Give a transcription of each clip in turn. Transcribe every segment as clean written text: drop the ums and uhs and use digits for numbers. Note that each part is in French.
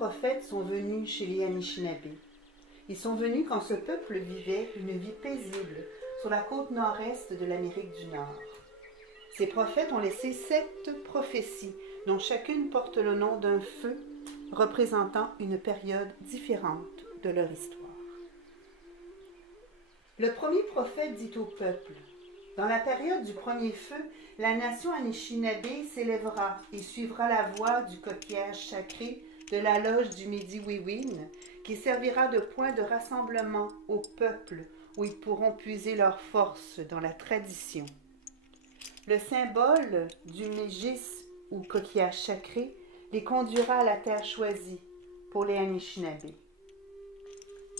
prophètes sont venus chez les Anishinabés. Ils sont venus quand ce peuple vivait une vie paisible sur la côte nord-est de l'Amérique du Nord. Ces prophètes ont laissé 7 prophéties, dont chacune porte le nom d'un feu représentant une période différente de leur histoire. Le premier prophète dit au peuple: dans la période du premier feu, la nation Anishinabé s'élèvera et suivra la voie du coquillage sacré de la loge du Midi-Wiwin, qui servira de point de rassemblement au peuple où ils pourront puiser leur force dans la tradition. Le symbole du Mégis ou coquillage sacré les conduira à la terre choisie pour les Anishinabés.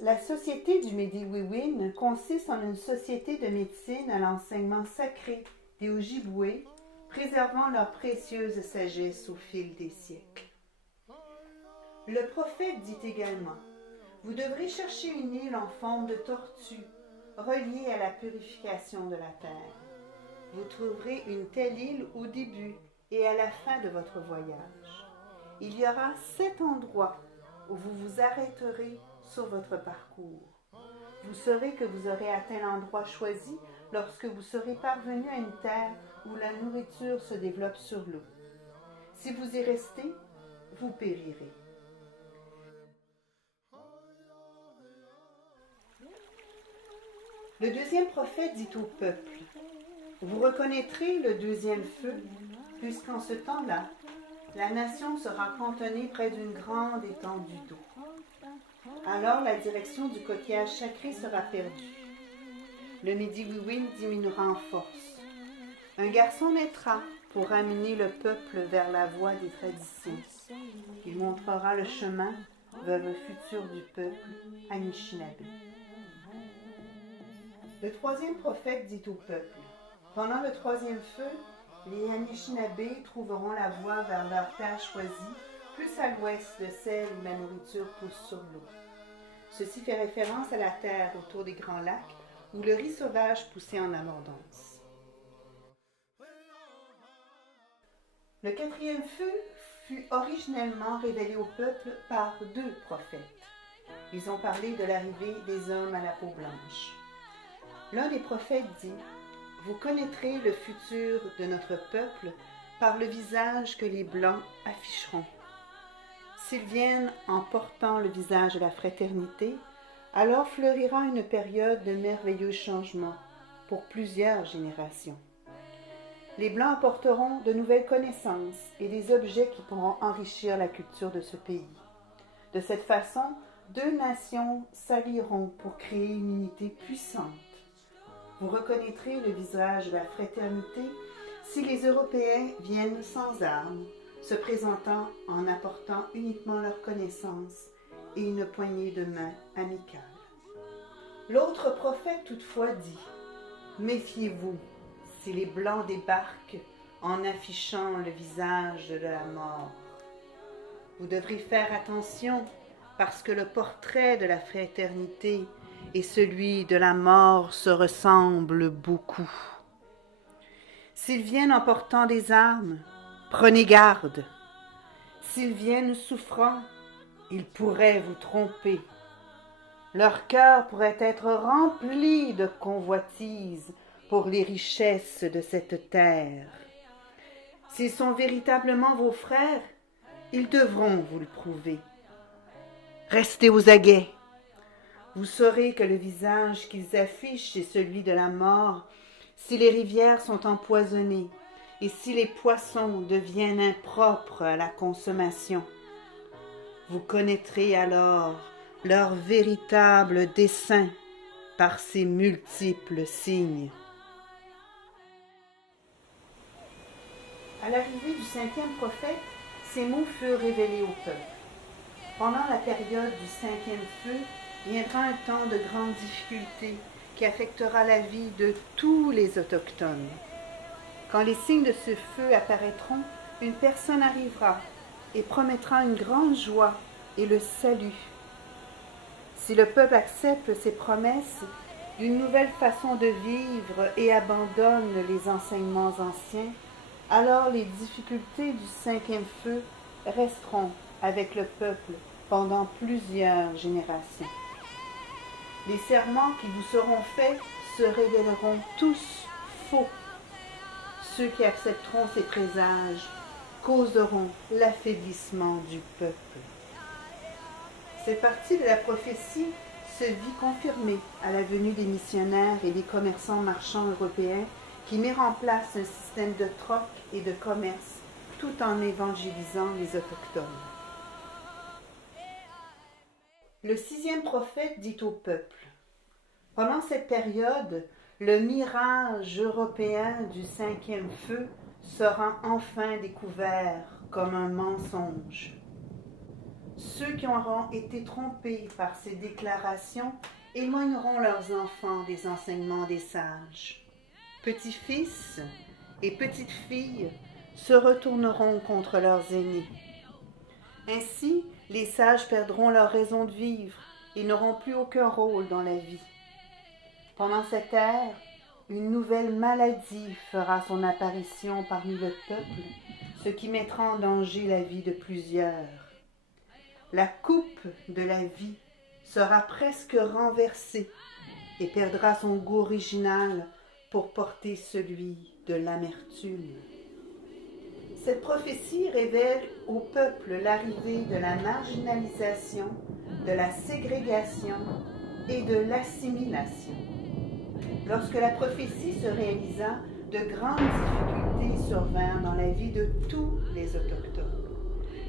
La société du Midi-Wiwin consiste en une société de médecine à l'enseignement sacré des Ojibwés, préservant leur précieuse sagesse au fil des siècles. Le prophète dit également: vous devrez chercher une île en forme de tortue, reliée à la purification de la terre. Vous trouverez une telle île au début et à la fin de votre voyage. Il y aura 7 endroits où vous vous arrêterez sur votre parcours. Vous saurez que vous aurez atteint l'endroit choisi lorsque vous serez parvenu à une terre où la nourriture se développe sur l'eau. Si vous y restez, vous périrez. Le deuxième prophète dit au peuple: vous reconnaîtrez le deuxième feu, puisqu'en ce temps-là, la nation sera cantonnée près d'une grande étendue d'eau. Alors la direction du coquillage sacré sera perdue. Le Midi-Wiwin diminuera en force. Un garçon naîtra pour amener le peuple vers la voie des traditions. Il montrera le chemin vers le futur du peuple Anishinabé. Le troisième prophète dit au peuple: pendant le troisième feu, les Anishinabés trouveront la voie vers leur terre choisie, plus à l'ouest de celle où la nourriture pousse sur l'eau. Ceci fait référence à la terre autour des grands lacs, où le riz sauvage poussait en abondance. Le quatrième feu fut originellement révélé au peuple par 2 prophètes. Ils ont parlé de l'arrivée des hommes à la peau blanche. L'un des prophètes dit: vous connaîtrez le futur de notre peuple par le visage que les Blancs afficheront. S'ils viennent en portant le visage de la fraternité, alors fleurira une période de merveilleux changements pour plusieurs générations. Les Blancs apporteront de nouvelles connaissances et des objets qui pourront enrichir la culture de ce pays. De cette façon, 2 nations s'allieront pour créer une unité puissante. Vous reconnaîtrez le visage de la fraternité si les Européens viennent sans armes, se présentant en apportant uniquement leurs connaissances et une poignée de main amicale. L'autre prophète toutefois dit: méfiez-vous si les Blancs débarquent en affichant le visage de la mort. Vous devrez faire attention parce que le portrait de la fraternité et celui de la mort se ressemblent beaucoup. S'ils viennent en portant des armes, prenez garde. S'ils viennent souffrant, ils pourraient vous tromper. Leur cœur pourrait être rempli de convoitises pour les richesses de cette terre. S'ils sont véritablement vos frères, ils devront vous le prouver. Restez aux aguets. Vous saurez que le visage qu'ils affichent est celui de la mort si les rivières sont empoisonnées et si les poissons deviennent impropres à la consommation. Vous connaîtrez alors leur véritable dessein par ces multiples signes. À l'arrivée du 5e prophète, ces mots furent révélés au peuple. Pendant la période du 5e feu, viendra un temps de grande difficulté qui affectera la vie de tous les autochtones. Quand les signes de ce feu apparaîtront, une personne arrivera et promettra une grande joie et le salut. Si le peuple accepte ces promesses d'une nouvelle façon de vivre et abandonne les enseignements anciens, alors les difficultés du 5e feu resteront avec le peuple pendant plusieurs générations. Les serments qui vous seront faits se révéleront tous faux. Ceux qui accepteront ces présages causeront l'affaiblissement du peuple. Cette partie de la prophétie se vit confirmée à la venue des missionnaires et des commerçants marchands européens qui mirent en place un système de troc et de commerce tout en évangélisant les Autochtones. Le 6e prophète dit au peuple: pendant cette période, le mirage européen du 5e feu sera enfin découvert comme un mensonge. Ceux qui auront été trompés par ces déclarations éloigneront leurs enfants des enseignements des sages. Petits-fils et petites-filles se retourneront contre leurs aînés. Ainsi, les sages perdront leur raison de vivre et n'auront plus aucun rôle dans la vie. Pendant cette ère, une nouvelle maladie fera son apparition parmi le peuple, ce qui mettra en danger la vie de plusieurs. La coupe de la vie sera presque renversée et perdra son goût original pour porter celui de l'amertume. Cette prophétie révèle au peuple l'arrivée de la marginalisation, de la ségrégation et de l'assimilation. Lorsque la prophétie se réalisa, de grandes difficultés survinrent dans la vie de tous les Autochtones.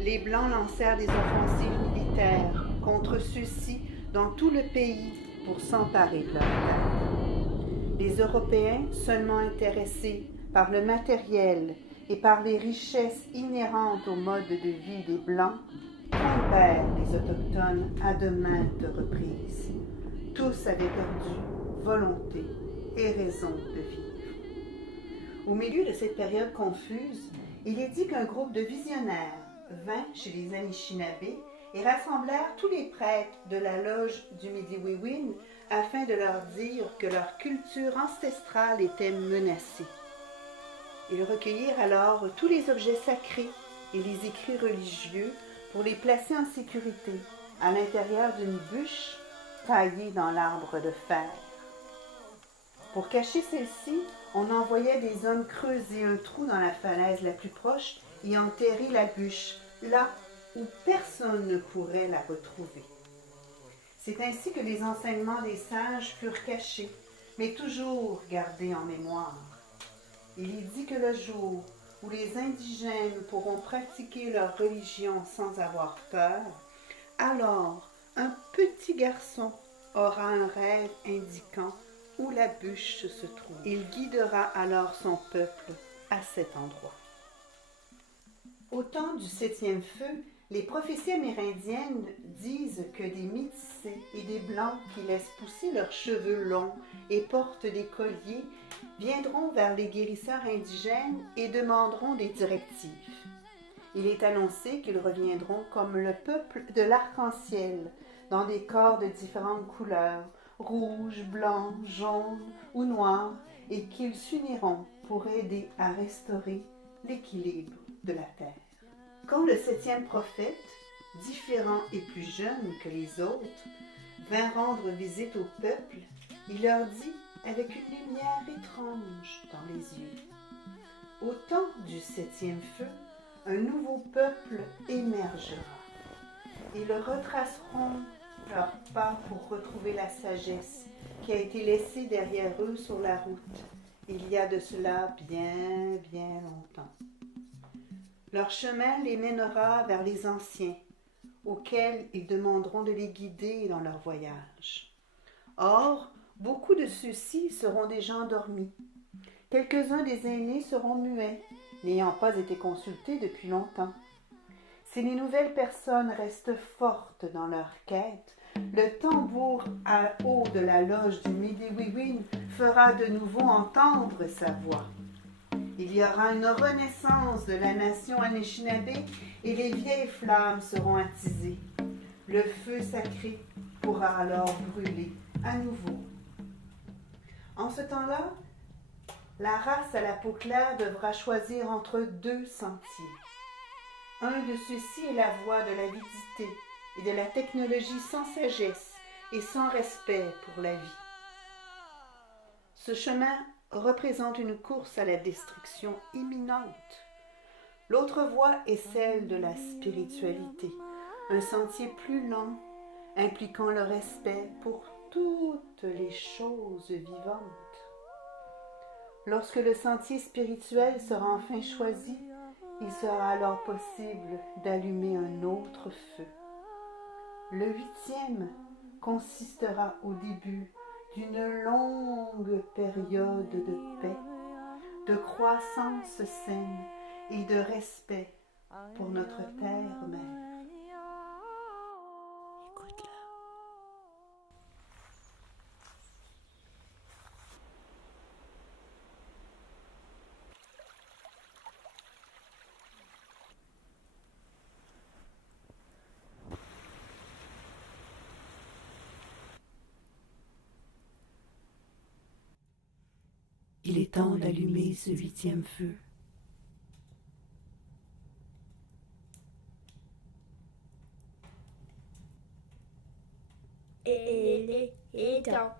Les Blancs lancèrent des offensives militaires contre ceux-ci dans tout le pays pour s'emparer de leur terre. Les Européens, seulement intéressés par le matériel et par les richesses inhérentes au mode de vie des Blancs, trompèrent les Autochtones à de maintes reprises. Tous avaient perdu volonté et raison de vivre. Au milieu de cette période confuse, il est dit qu'un groupe de visionnaires vint chez les Anishinabés et rassemblèrent tous les prêtres de la loge du Midi-Wewin afin de leur dire que leur culture ancestrale était menacée. Ils recueillirent alors tous les objets sacrés et les écrits religieux pour les placer en sécurité à l'intérieur d'une bûche taillée dans l'arbre de fer. Pour cacher celle-ci, on envoyait des hommes creuser un trou dans la falaise la plus proche et enterrer la bûche là où personne ne pourrait la retrouver. C'est ainsi que les enseignements des sages furent cachés, mais toujours gardés en mémoire. Il est dit que le jour où les indigènes pourront pratiquer leur religion sans avoir peur, alors un petit garçon aura un rêve indiquant où la bûche se trouve. Il guidera alors son peuple à cet endroit. Au temps du 7e feu, les prophéties amérindiennes disent que des métissés et des blancs qui laissent pousser leurs cheveux longs et portent des colliers viendront vers les guérisseurs indigènes et demanderont des directives. Il est annoncé qu'ils reviendront comme le peuple de l'arc-en-ciel, dans des corps de différentes couleurs, rouge, blanc, jaune ou noir, et qu'ils s'uniront pour aider à restaurer l'équilibre de la terre. Quand le 7e prophète, différent et plus jeune que les autres, vint rendre visite au peuple, il leur dit avec une lumière étrange dans les yeux: au temps du 7e feu, un nouveau peuple émergera. Ils retraceront leurs pas pour retrouver la sagesse qui a été laissée derrière eux sur la route, il y a de cela bien, bien longtemps. Leur chemin les mènera vers les anciens, auxquels ils demanderont de les guider dans leur voyage. Or, beaucoup de ceux-ci seront déjà endormis. Quelques-uns des aînés seront muets, n'ayant pas été consultés depuis longtemps. Si les nouvelles personnes restent fortes dans leur quête, le tambour à eau de la loge du Midi-Wewin fera de nouveau entendre sa voix. Il y aura une renaissance de la nation Anishinaabe et les vieilles flammes seront attisées. Le feu sacré pourra alors brûler à nouveau. En ce temps-là, la race à la peau claire devra choisir entre deux sentiers. Un de ceux-ci est la voie de l'avidité, et de la technologie sans sagesse et sans respect pour la vie. Ce chemin représente une course à la destruction imminente. L'autre voie est celle de la spiritualité, un sentier plus lent, impliquant le respect pour toutes les choses vivantes. Lorsque le sentier spirituel sera enfin choisi, il sera alors possible d'allumer un autre feu. Le 8e consistera au début d'une longue période de paix, de croissance saine et de respect pour notre Terre-Mère. Écoute-la. Il est temps d'allumer ce 8e feu. Il est temps.